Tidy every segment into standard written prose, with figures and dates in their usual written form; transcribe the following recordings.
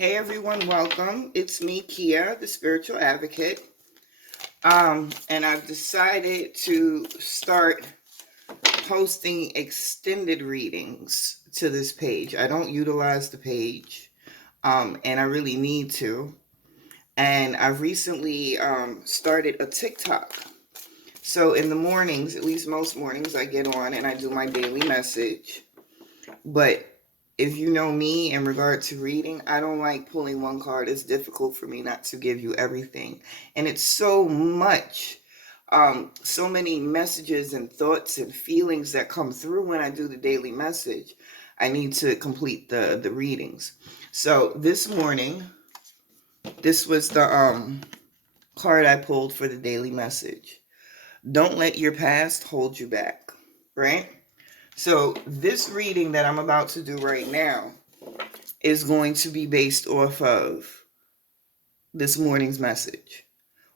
Hey everyone, welcome. It's me, Kia, the spiritual advocate. And I've decided to start posting extended readings to this page. I don't utilize the page, and I really need to. And I've recently started a TikTok. So in the mornings, at least most mornings, I get on and I do my daily message. But if you know me in regard to reading, I don't like pulling one card. It's difficult for me not to give you everything. And it's so much, so many messages and thoughts and feelings that come through when I do the daily message. I need to complete the readings. So this morning, this was the card I pulled for the daily message. Don't let your past hold you back, right? So this reading that I'm about to do right now is going to be based off of this morning's message.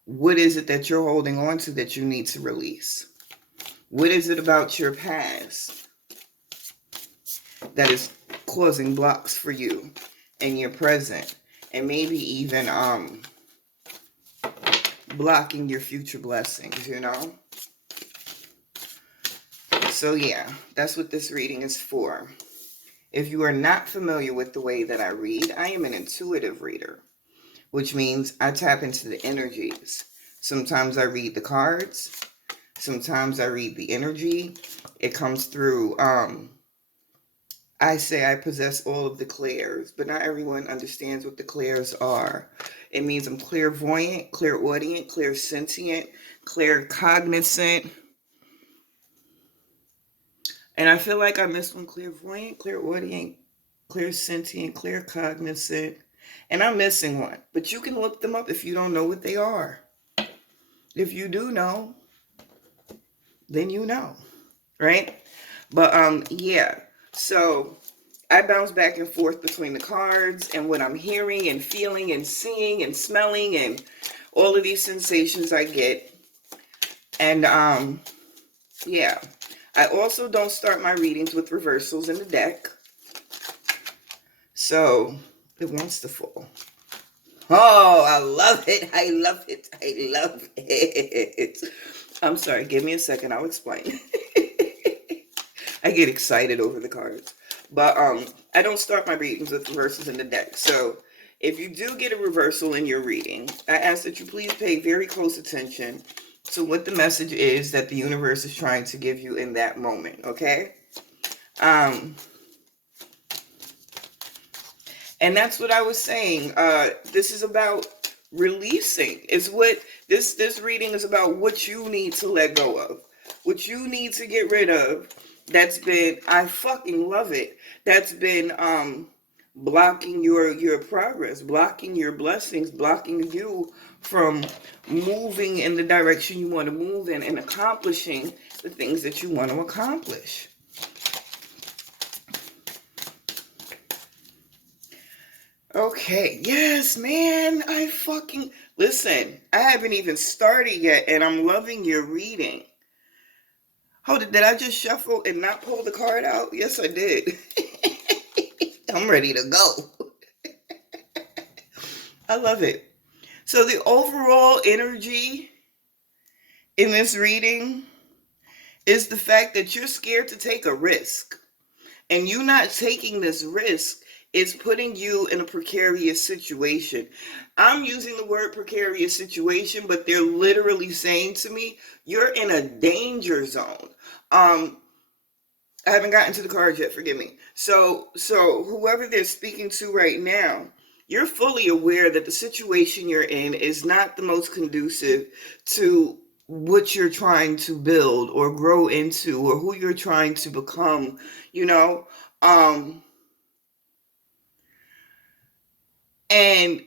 What is it that you're holding on to that you need to release? What is it about your past that is causing blocks for you in your present, and maybe even blocking your future blessings, So yeah, that's what this reading is for. If you are not familiar with the way that I read, I am an intuitive reader, which means I tap into the energies. Sometimes I read the cards. Sometimes I read the energy. It comes through, I say I possess all of the clairs, but not everyone understands what the clairs are. It means I'm clairvoyant, clairaudient, clairsentient, claircognizant. And I feel like I missed one: clairvoyant, clairaudient, clairsentient, claircognizant. And I'm missing one. But you can look them up if you don't know what they are. If you do know, then you know, right? But yeah. So I bounce back and forth between the cards and what I'm hearing and feeling and seeing and smelling and all of these sensations I get. And yeah. I also don't start my readings with reversals in the deck. So it wants to fall. Oh, I love it. I love it. I love it. I'm sorry. Give me a second. I'll explain. I get excited over the cards. But I don't start my readings with reversals in the deck. So if you do get a reversal in your reading, I ask that you please pay very close attention to what the message is that the universe is trying to give you in that moment, okay? And that's what I was saying. This is about releasing. It's what this reading is about. What you need to let go of, what you need to get rid of. That's been, I fucking love it. That's been blocking your progress, blocking your blessings, blocking you from moving in the direction you want to move in and accomplishing the things that you want to accomplish. Okay, yes, man. I fucking listen. I haven't even started yet, and I'm loving your reading. Hold it, did I just shuffle and not pull the card out? Yes, I did. I'm ready to go. I love it. So the overall energy in this reading is the fact that you're scared to take a risk. And you not taking this risk is putting you in a precarious situation. I'm using the word precarious situation, but they're literally saying to me, you're in a danger zone. I haven't gotten to the cards yet, forgive me. So whoever they're speaking to right now, you're fully aware that the situation you're in is not the most conducive to what you're trying to build or grow into or who you're trying to become, you know? And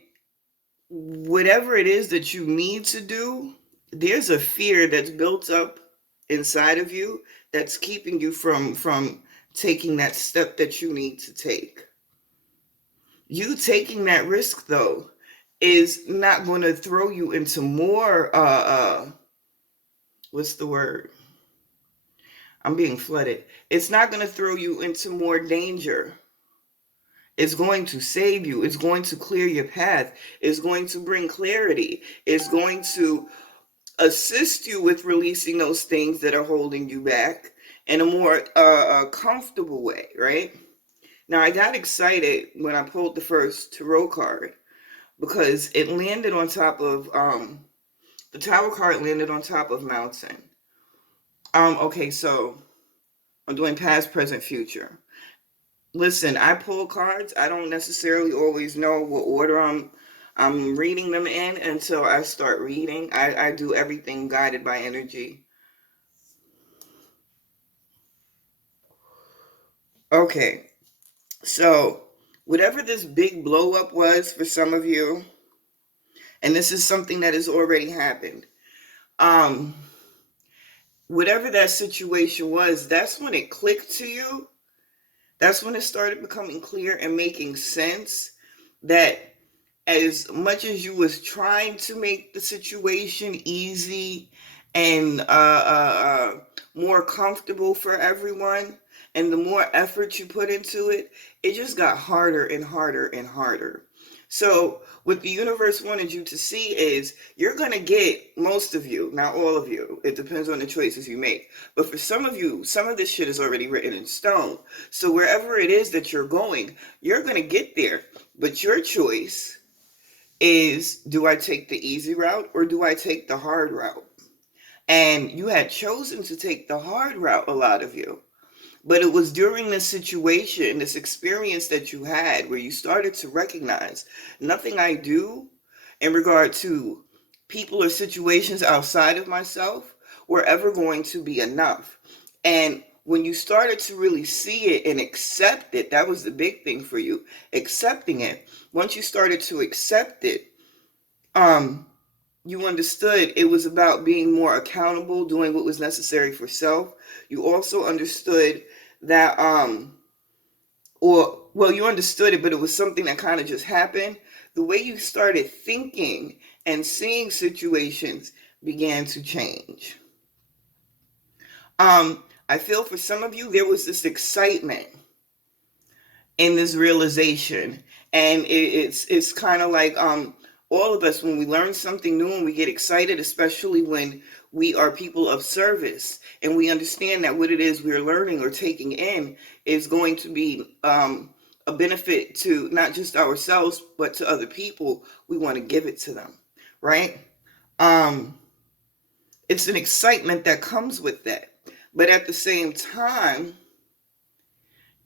whatever it is that you need to do, there's a fear that's built up inside of you that's keeping you from taking that step that you need to take. You taking that risk though is not going to throw you into more what's the word? I'm being flooded. It's not going to throw you into more danger. It's going to save you. It's going to clear your path. It's going to bring clarity. It's going to assist you with releasing those things that are holding you back in a more comfortable way, right? Now, I got excited when I pulled the first tarot card because it landed on top of, the tower card landed on top of mountain. Okay, so I'm doing past, present, future. Listen, I pull cards. I don't necessarily always know what order I'm reading them in until I start reading. I do everything guided by energy. Okay, so whatever this big blow up was for some of you, and this is something that has already happened. Um, Whatever that situation was, that's when it clicked to you. That's when it started becoming clear and making sense that as much as you was trying to make the situation easy and more comfortable for everyone, and the more effort you put into it, it just got harder and harder and harder. So what the universe wanted you to see is you're going to get, most of you, not all of you, it depends on the choices you make, but for some of you, some of this shit is already written in stone. So wherever it is that you're going, you're going to get there. But your choice is, do I take the easy route or do I take the hard route? And you had chosen to take the hard route, a lot of you. But it was during this situation, this experience that you had, where you started to recognize nothing I do in regard to people or situations outside of myself were ever going to be enough. And when you started to really see it and accept it, that was the big thing for you, accepting it. Once you started to accept it, you understood it was about being more accountable, doing what was necessary for self. You also understood that, or, well, you understood it, but it was something that kind of just happened. The way you started thinking and seeing situations began to change. I feel for some of you, there was this excitement in this realization, and it's kind of like, all of us, when we learn something new and we get excited, especially when we are people of service and we understand that what it is we're learning or taking in is going to be a benefit to not just ourselves but to other people, we want to give it to them, right? um it's an excitement that comes with that, but at the same time,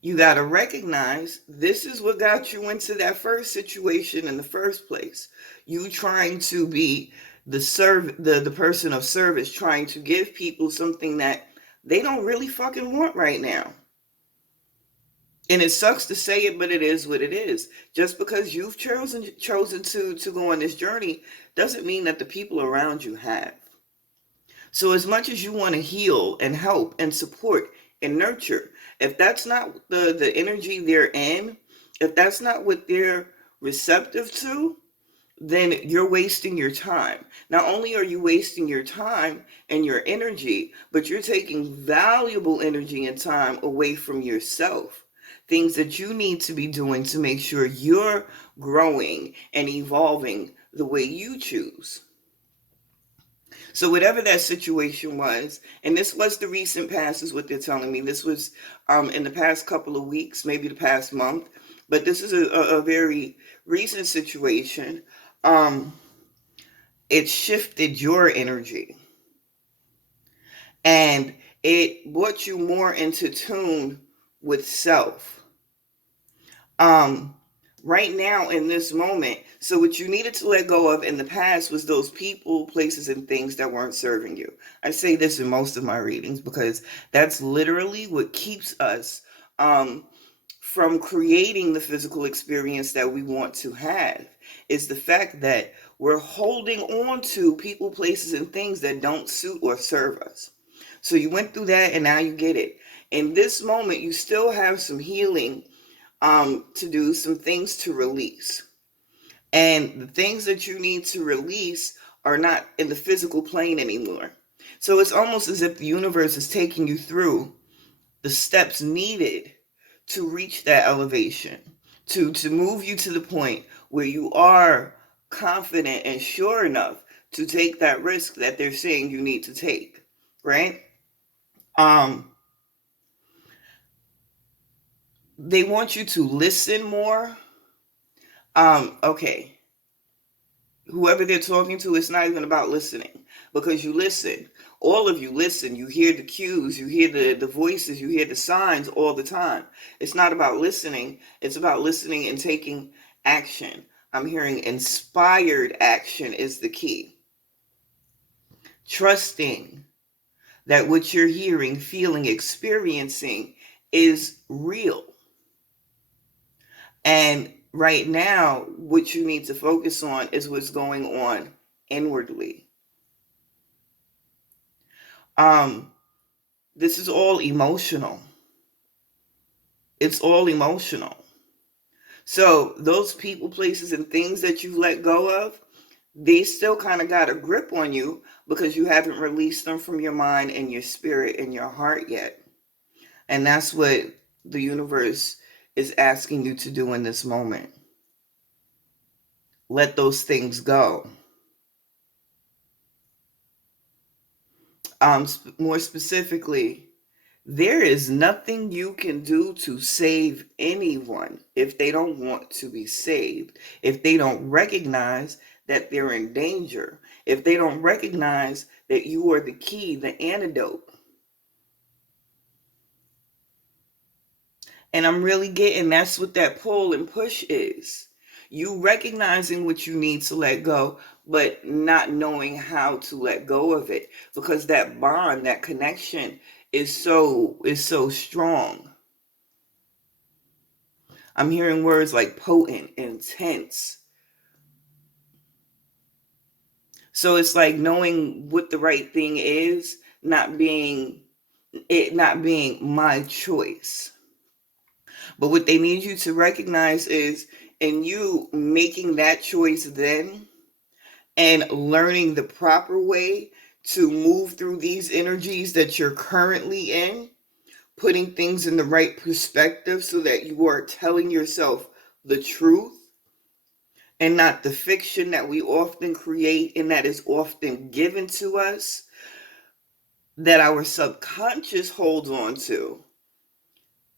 you got to recognize this is what got you into that first situation in the first place. You trying to be the person of service, trying to give people something that they don't really fucking want right now. And it sucks to say it, but it is what it is. Just because you've chosen to go on this journey doesn't mean that the people around you have. So as much as you want to heal and help and support and nurture, if that's not the energy they're in, if that's not what they're receptive to, then you're wasting your time. Not only are you wasting your time and your energy, but you're taking valuable energy and time away from yourself. Things that you need to be doing to make sure you're growing and evolving the way you choose. So whatever that situation was, and this was the recent past is what they're telling me. This was in the past couple of weeks, maybe the past month, but this is a very recent situation. Um, it shifted your energy and it brought you more into tune with self. Um, right now in this moment. So what you needed to let go of in the past was those people, places, and things that weren't serving you. I say this in most of my readings because that's literally what keeps us from creating the physical experience that we want to have, is the fact that we're holding on to people, places, and things that don't suit or serve us. So you went through that and now you get it. In this moment, you still have some healing to do, some things to release. And the things that you need to release are not in the physical plane anymore. So it's almost as if the universe is taking you through the steps needed to reach that elevation, to move you to the point where you are confident and sure enough to take that risk that they're saying you need to take, right? Um, they want you to listen more. Okay, whoever they're talking to, it's not even about listening, because you listen. All of you listen. You hear the cues, you hear the voices, you hear the signs all the time. It's not about listening, it's about listening and taking action. I'm hearing inspired action is the key. Trusting that what you're hearing, feeling, experiencing is real. And right now, what you need to focus on is what's going on inwardly. Um, this is all emotional. It's all emotional. So those people, places, and things that you let go of, they still kind of got a grip on you because you haven't released them from your mind and your spirit and your heart yet. And that's what the universe is asking you to do in this moment. Let those things go. More specifically, there is nothing you can do to save anyone if they don't want to be saved, if they don't recognize that they're in danger, if they don't recognize that you are the key, the antidote. And I'm really getting that's what that pull and push is. You recognizing what you need to let go, but not knowing how to let go of it, because that bond, that connection is so strong. I'm hearing words like potent, intense. So it's like knowing what the right thing is, not being my choice. But what they need you to recognize is in you making that choice then and learning the proper way to move through these energies that you're currently in, putting things in the right perspective so that you are telling yourself the truth and not the fiction that we often create and that is often given to us, that our subconscious holds on to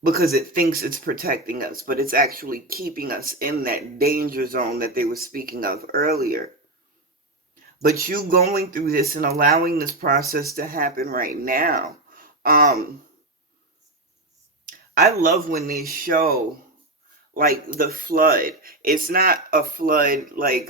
because it thinks it's protecting us, but it's actually keeping us in that danger zone that they were speaking of earlier. But you going through this and allowing this process to happen right now, I love when they show like the flood. It's not a flood like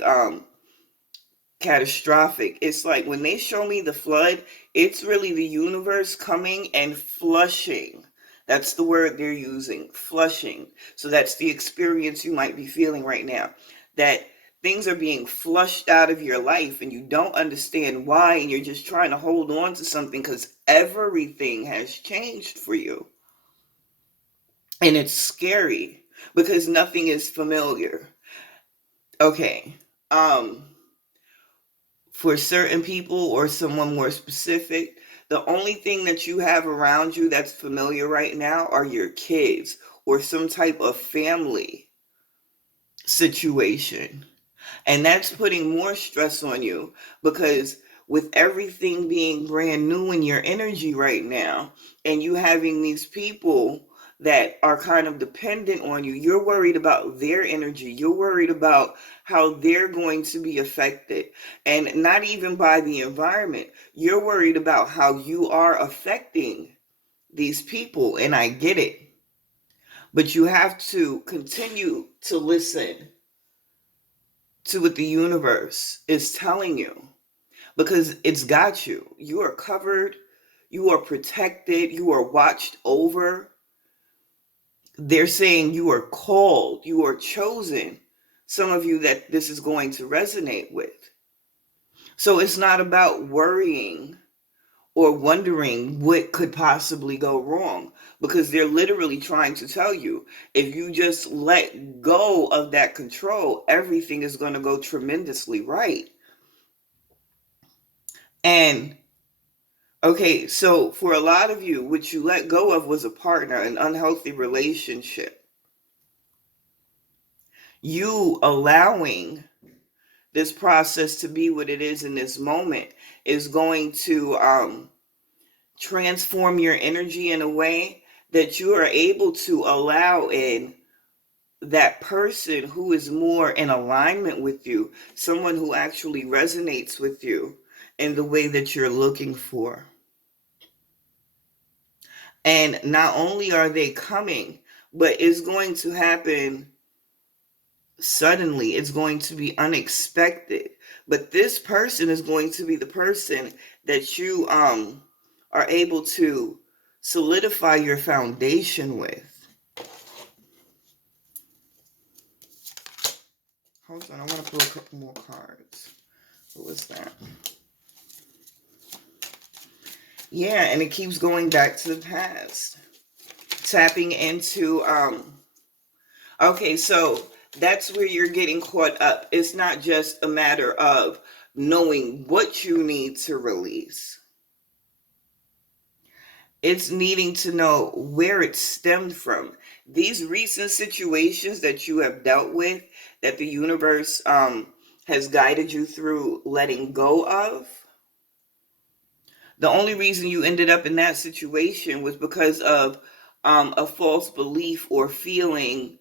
catastrophic. It's like when they show me the flood, it's really the universe coming and flushing. That's the word they're using, flushing. So that's the experience you might be feeling right now. That things are being flushed out of your life and you don't understand why, and you're just trying to hold on to something because everything has changed for you. And it's scary because nothing is familiar. Okay. For certain people or someone more specific, the only thing that you have around you that's familiar right now are your kids or some type of family situation. And that's putting more stress on you because with everything being brand new in your energy right now, and you having these people that are kind of dependent on you, you're worried about their energy. You're worried about how they're going to be affected. And not even by the environment. You're worried about how you are affecting these people. And I get it. But you have to continue to listen to what the universe is telling you because it's got you. You are covered, you are protected, you are watched over. They're saying you are called, you are chosen. Some of you that this is going to resonate with. So it's not about worrying or wondering what could possibly go wrong because they're literally trying to tell you if you just let go of that control, everything is going to go tremendously right. And okay, so for a lot of you, what you let go of was a partner, an unhealthy relationship. You allowing this process to be what it is in this moment is going to transform your energy in a way that you are able to allow in that person who is more in alignment with you, someone who actually resonates with you in the way that you're looking for. And not only are they coming, but it's going to happen suddenly. It's going to be unexpected. But this person is going to be the person that you are able to solidify your foundation with. Hold on, I want to pull a couple more cards. What was that? Yeah, and it keeps going back to the past. Tapping into okay, so that's where you're getting caught up. It's not just a matter of knowing what you need to release. It's needing to know where it stemmed from. These recent situations that you have dealt with, that the universe has guided you through letting go of, the only reason you ended up in that situation was because of a false belief or feeling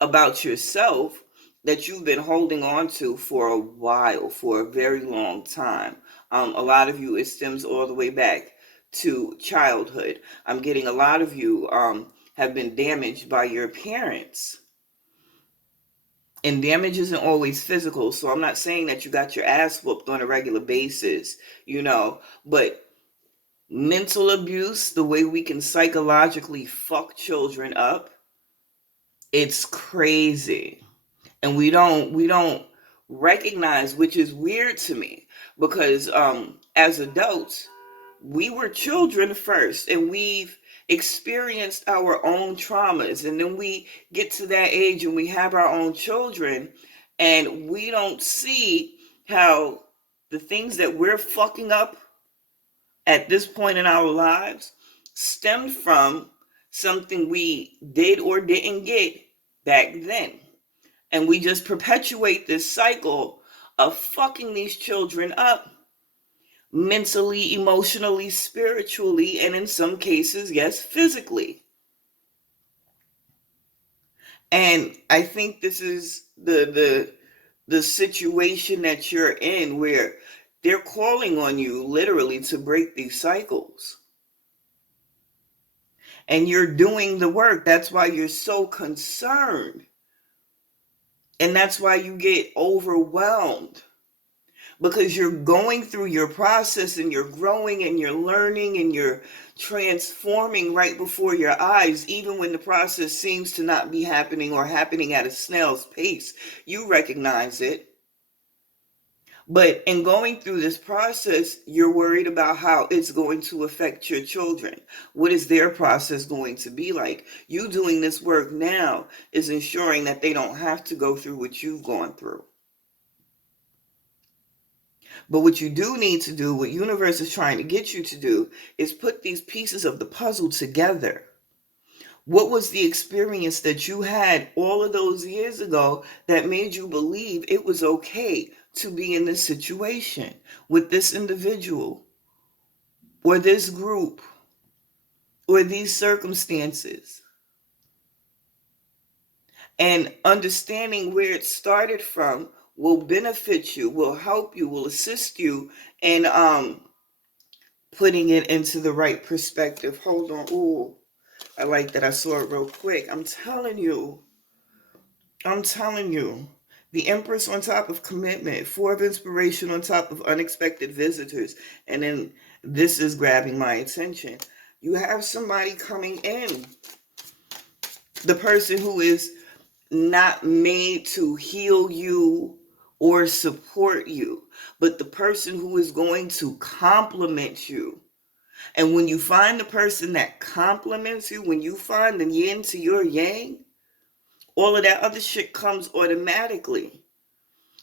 about yourself that you've been holding on to for a while, for a very long time. A lot of you, it stems all the way back to childhood. I'm getting a lot of you have been damaged by your parents. And damage isn't always physical, so I'm not saying that you got your ass whooped on a regular basis, but mental abuse, the way we can psychologically fuck children up, it's crazy. And we don't recognize, which is weird to me, because as adults we were children first, and we've experienced our own traumas, and then we get to that age and we have our own children, and we don't see how the things that we're fucking up at this point in our lives stemmed from something we did or didn't get back then. And we just perpetuate this cycle of fucking these children up mentally, emotionally, spiritually, and in some cases, yes, physically. And I think this is the situation that you're in, where they're calling on you literally to break these cycles. And you're doing the work. That's why you're so concerned. And that's why you get overwhelmed, because you're going through your process and you're growing and you're learning and you're transforming right before your eyes. Even when the process seems to not be happening or happening at a snail's pace, you recognize it. But in going through this process, you're worried about how it's going to affect your children. What is their process going to be like? You doing this work now is ensuring that they don't have to go through what you've gone through. But what you do need to do, what universe is trying to get you to do, is put these pieces of the puzzle together. What was the experience that you had all of those years ago that made you believe it was okay to be in this situation with this individual or this group or these circumstances? And understanding where it started from will benefit you, will help you, will assist you in putting it into the right perspective. Hold on. Ooh, I like that. I saw it real quick. I'm telling you. The Empress on top of commitment, Four of Inspiration on top of unexpected visitors. And then this is grabbing my attention. You have somebody coming in. The person who is not made to heal you or support you, but the person who is going to compliment you. And when you find the person that compliments you, when you find the yin to your yang, all of that other shit comes automatically.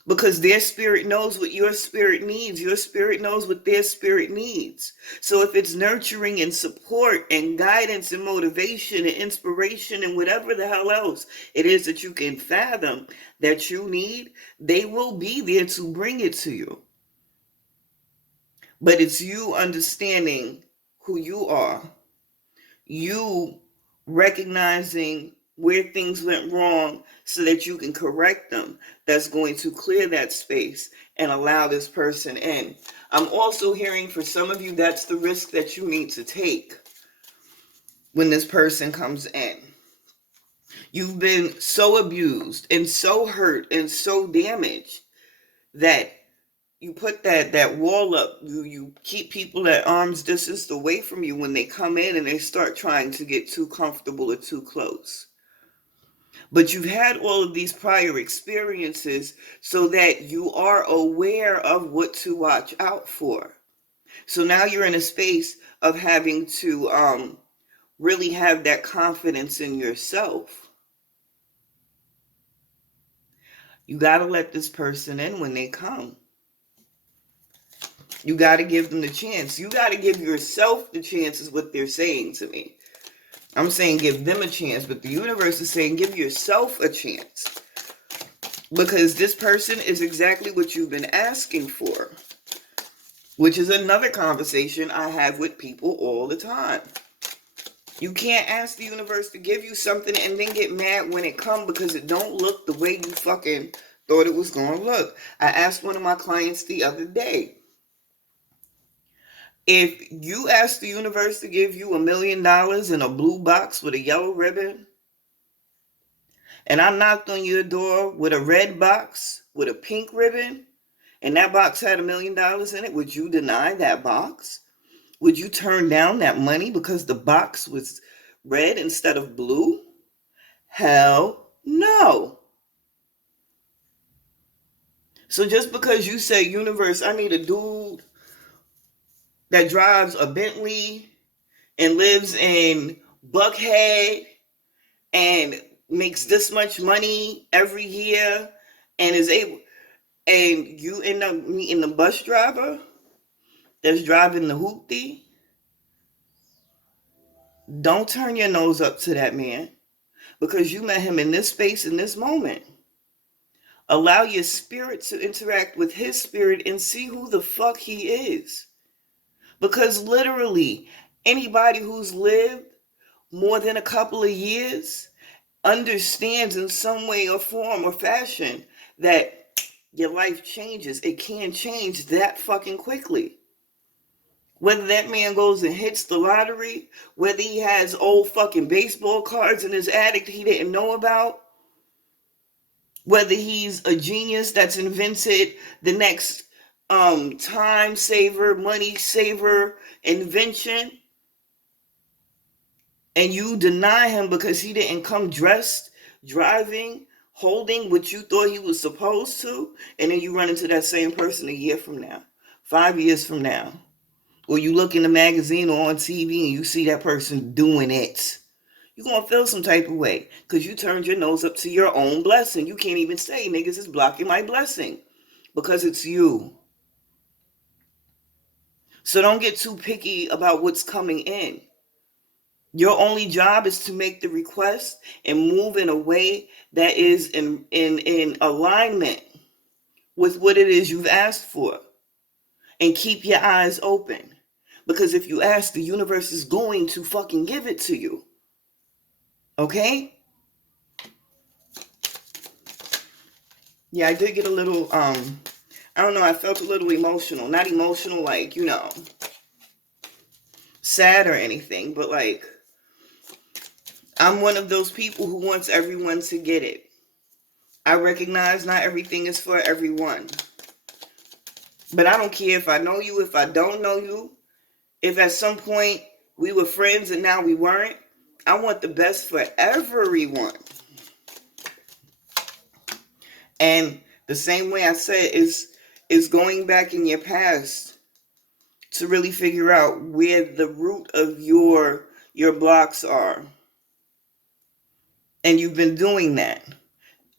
because their spirit knows what your spirit needs. Your spirit knows what their spirit needs. So if it's nurturing and support and guidance and motivation and inspiration and whatever the hell else it is that you can fathom that you need, they will be there to bring it to you. But it's you understanding who you are, you recognizing where things went wrong so that you can correct them, that's going to clear that space and allow this person in. I'm also hearing for some of you that's the risk that you need to take when this person comes in. You've been so abused and so hurt and so damaged that you put that wall up. You keep people at arm's distance away from you when they come in and they start trying to get too comfortable or too close. But you've had all of these prior experiences so that you are aware of what to watch out for. So now you're in a space of having to really have that confidence in yourself. You got to let this person in when they come. You got to give them the chance. You got to give yourself the chance is what they're saying to me. I'm saying give them a chance, but the universe is saying give yourself a chance. Because this person is exactly what you've been asking for. Which is another conversation I have with people all the time. You can't ask the universe to give you something and then get mad when it comes because it don't look the way you fucking thought it was going to look. I asked one of my clients the other day, if you ask the universe to give you $1 million in a blue box with a yellow ribbon, and I knocked on your door with a red box with a pink ribbon, and that box had $1 million in it, would you deny that box? Would you turn down that money because the box was red instead of blue? Hell no. So just because you say, universe, I need a dude that drives a Bentley and lives in Buckhead and makes this much money every year and is able, and you end up meeting the bus driver that's driving the hoopty, don't turn your nose up to that man because you met him in this space, in this moment. Allow your spirit to interact with his spirit and see who the fuck he is. Because literally, anybody who's lived more than a couple of years understands in some way or form or fashion that your life changes. It can change that fucking quickly. Whether that man goes and hits the lottery, whether he has old fucking baseball cards in his attic he didn't know about, whether he's a genius that's invented the next time saver, money saver invention, and you deny him because he didn't come dressed, driving, holding what you thought he was supposed to, and then you run into that same person a year from now, 5 years from now, or you look in the magazine or on TV and you see that person doing it, you're going to feel some type of way because you turned your nose up to your own blessing. You can't even say, niggas is blocking my blessing because it's you. So don't get too picky about what's coming in. Your only job is to make the request and move in a way that is in alignment with what it is you've asked for. And keep your eyes open. Because if you ask, the universe is going to fucking give it to you. Okay? Yeah, I did get a little, I don't know, I felt a little emotional. Not emotional like, sad or anything, but like, I'm one of those people who wants everyone to get it. I recognize not everything is for everyone. But I don't care if I know you, if I don't know you, if at some point we were friends and now we weren't. I want the best for everyone. And the same way I said is going back in your past to really figure out where the root of your blocks are. And you've been doing that.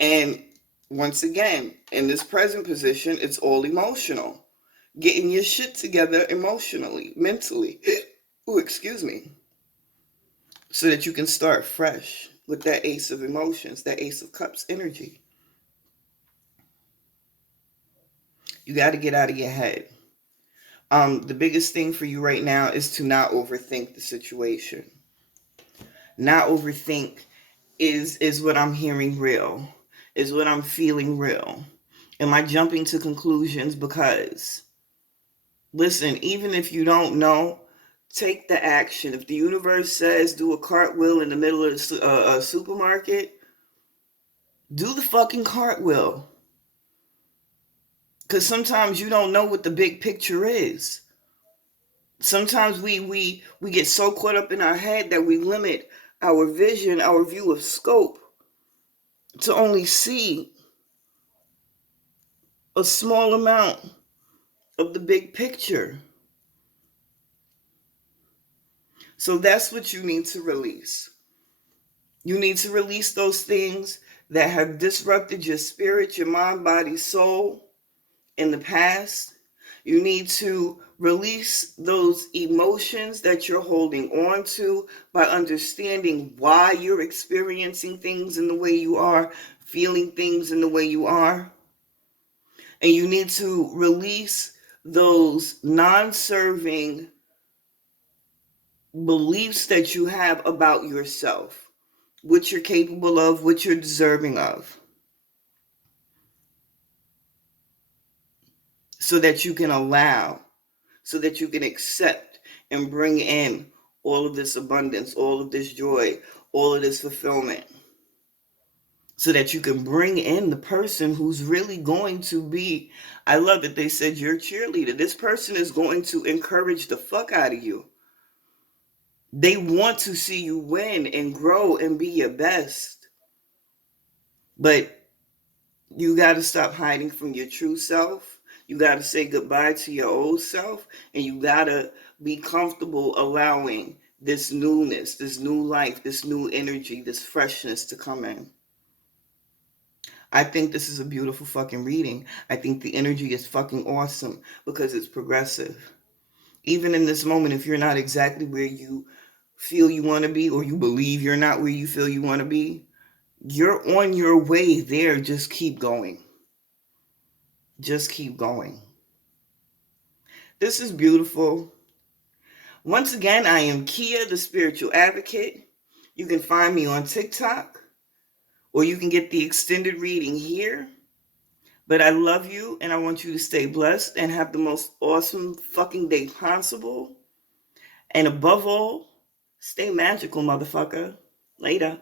And Once again, in this present position, it's all emotional. Getting your shit together emotionally, mentally. Ooh, excuse me. So that you can start fresh with that ace of emotions, that ace of cups energy. You got to get out of your head. The biggest thing for you right now is to not overthink the situation. Not overthink is what I'm hearing real? Is what I'm feeling real? Am I jumping to conclusions because, listen, even if you don't know, take the action. If the universe says do a cartwheel in the middle of a supermarket, do the fucking cartwheel. Because sometimes you don't know what the big picture is. Sometimes we get so caught up in our head that we limit our vision, our view of scope to only see a small amount of the big picture. So that's what you need to release. You need to release those things that have disrupted your spirit, your mind, body, soul in the past. You need to release those emotions that you're holding on to by understanding why you're experiencing things in the way you are, feeling things in the way you are. And you need to release those non-serving beliefs that you have about yourself, what you're capable of, what you're deserving of, so that you can allow, so that you can accept and bring in all of this abundance, all of this joy, all of this fulfillment, so that you can bring in the person who's really going to be, I love that they said you're a cheerleader. This person is going to encourage the fuck out of you. They want to see you win and grow and be your best. But you got to stop hiding from your true self. You got to say goodbye to your old self. And you got to be comfortable allowing this newness, this new life, this new energy, this freshness to come in. I think this is a beautiful fucking reading. I think the energy is fucking awesome because it's progressive. Even in this moment, if you're not exactly where you feel you want to be, or you believe you're not where you feel you want to be, you're on your way there. Just keep going. Just keep going. This is beautiful. Once again, I am Kia, the spiritual advocate. You can find me on TikTok, or you can get the extended reading here. But I love you, and I want you to stay blessed and have the most awesome fucking day possible. And above all, stay magical, motherfucker. Later.